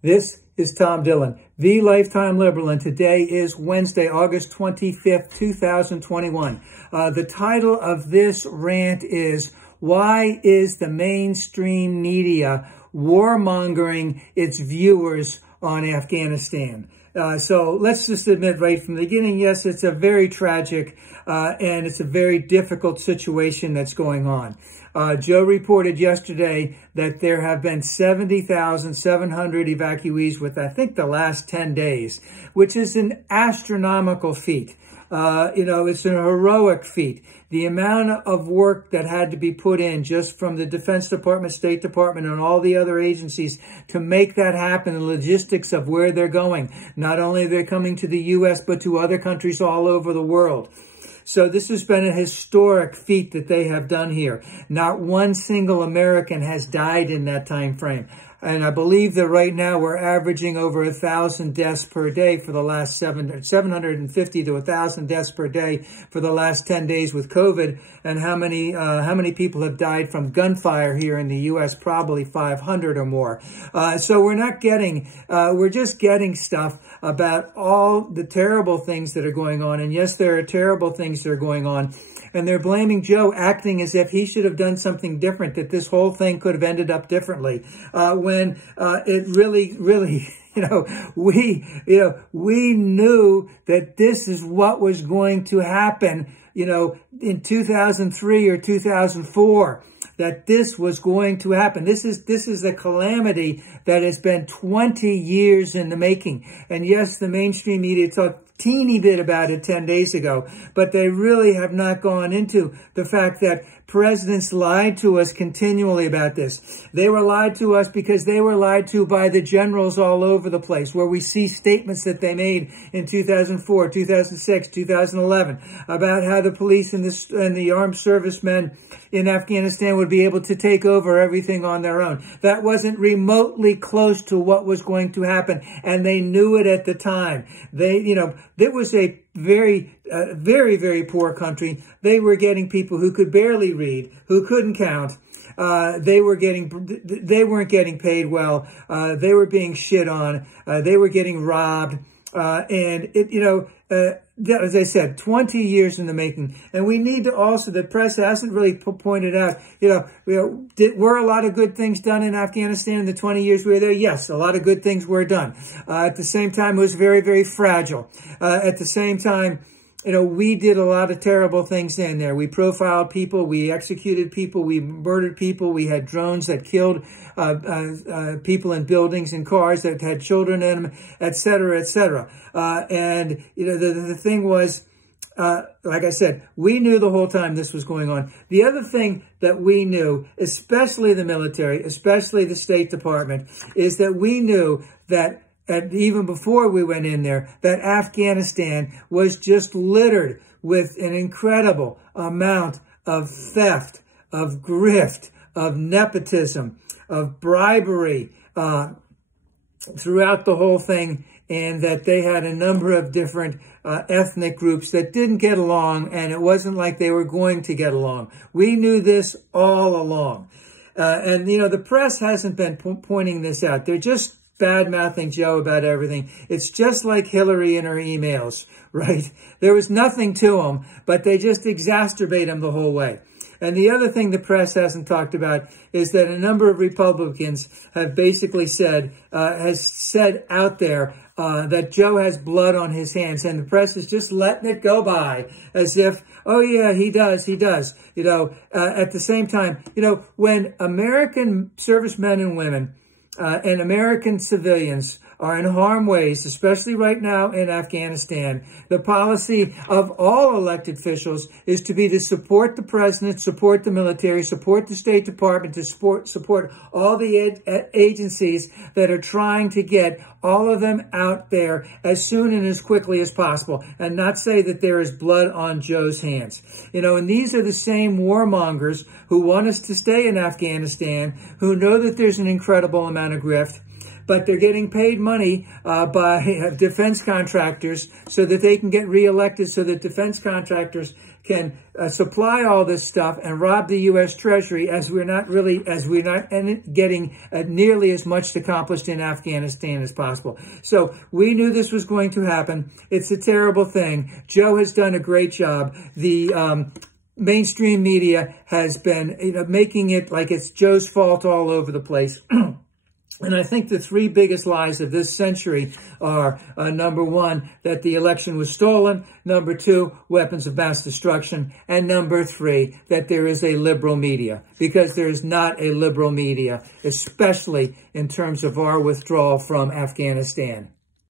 This is Tom Dillon, the Lifetime Liberal, and today is Wednesday, August 25th, 2021. The title of this rant is, Why is the Mainstream Media Warmongering Its Viewers on Afghanistan? So let's just admit right from the beginning, yes, it's a very tragic and it's a very difficult situation that's going on. Joe reported yesterday that there have been 70,700 evacuees with, I think, the last 10 days, which is an astronomical feat. It's an heroic feat. The amount of work that had to be put in just from the Defense Department, State Department, and all the other agencies to make that happen, the logistics of where they're going. Not only are they coming to the U.S., but to other countries all over the world. So this has been a historic feat that they have done here. Not one single American has died in that time frame. And I believe that right now we're averaging over 1,000 deaths per day for the last 750 to 1,000 deaths per day for the last 10 days with COVID. And how many people have died from gunfire here in the U.S.? Probably 500 or more. So we're not getting, we're just getting stuff about all the terrible things that are going on. And yes, there are terrible things that are going on. And they're blaming Joe, acting as if he should have done something different, that this whole thing could have ended up differently. When it really, we knew that this is what was going to happen, in 2003 or 2004. That this was going to happen. This is a calamity that has been 20 years in the making. And yes, the mainstream media talked a teeny bit about it 10 days ago, but they really have not gone into the fact that presidents lied to us continually about this. They were lied to us because they were lied to by the generals all over the place, where we see statements that they made in 2004, 2006, 2011 about how the police and the armed servicemen in Afghanistan would be able to take over everything on their own. That wasn't remotely close to what was going to happen, and they knew it at the time. It was a very, very poor country. They were getting people who could barely read, who couldn't count. They weren't getting paid well. They were being shit on. They were getting robbed. As I said, 20 years in the making. And we need to also, the press hasn't really pointed out, were a lot of good things done in Afghanistan in the 20 years we were there? Yes, a lot of good things were done. At the same time, it was very, very fragile. At the same time, we did a lot of terrible things in there. We profiled people, we executed people, we murdered people, we had drones that killed people in buildings and cars that had children in them, et cetera, et cetera. The thing was, like I said, we knew the whole time this was going on. The other thing that we knew, especially the military, especially the State Department, is that we knew that even before we went in there, that Afghanistan was just littered with an incredible amount of theft, of grift, of nepotism, of bribery throughout the whole thing, and that they had a number of different ethnic groups that didn't get along, and it wasn't like they were going to get along. We knew this all along. The press hasn't been pointing this out. They're just bad-mouthing Joe about everything. It's just like Hillary in her emails, right? There was nothing to them, but they just exacerbate them the whole way. And the other thing the press hasn't talked about is that a number of Republicans have basically said, out there that Joe has blood on his hands, and the press is just letting it go by as if, oh yeah, he does. At the same time, when American servicemen and women and American civilians are in harm's way, especially right now in Afghanistan, the policy of all elected officials is to be to support the president, support the military, support the State Department, to support all the agencies that are trying to get all of them out there as soon and as quickly as possible, and not say that there is blood on Joe's hands. And these are the same warmongers who want us to stay in Afghanistan, who know that there's an incredible amount of grift, but they're getting paid money by defense contractors so that they can get reelected, so that defense contractors can supply all this stuff and rob the U.S. Treasury as we're not getting nearly as much accomplished in Afghanistan as possible. So we knew this was going to happen. It's a terrible thing. Joe has done a great job. The mainstream media has been making it like it's Joe's fault all over the place. And I think the three biggest lies of this century are, number one, that the election was stolen, number two, weapons of mass destruction, and number three, that there is a liberal media, because there is not a liberal media, especially in terms of our withdrawal from Afghanistan.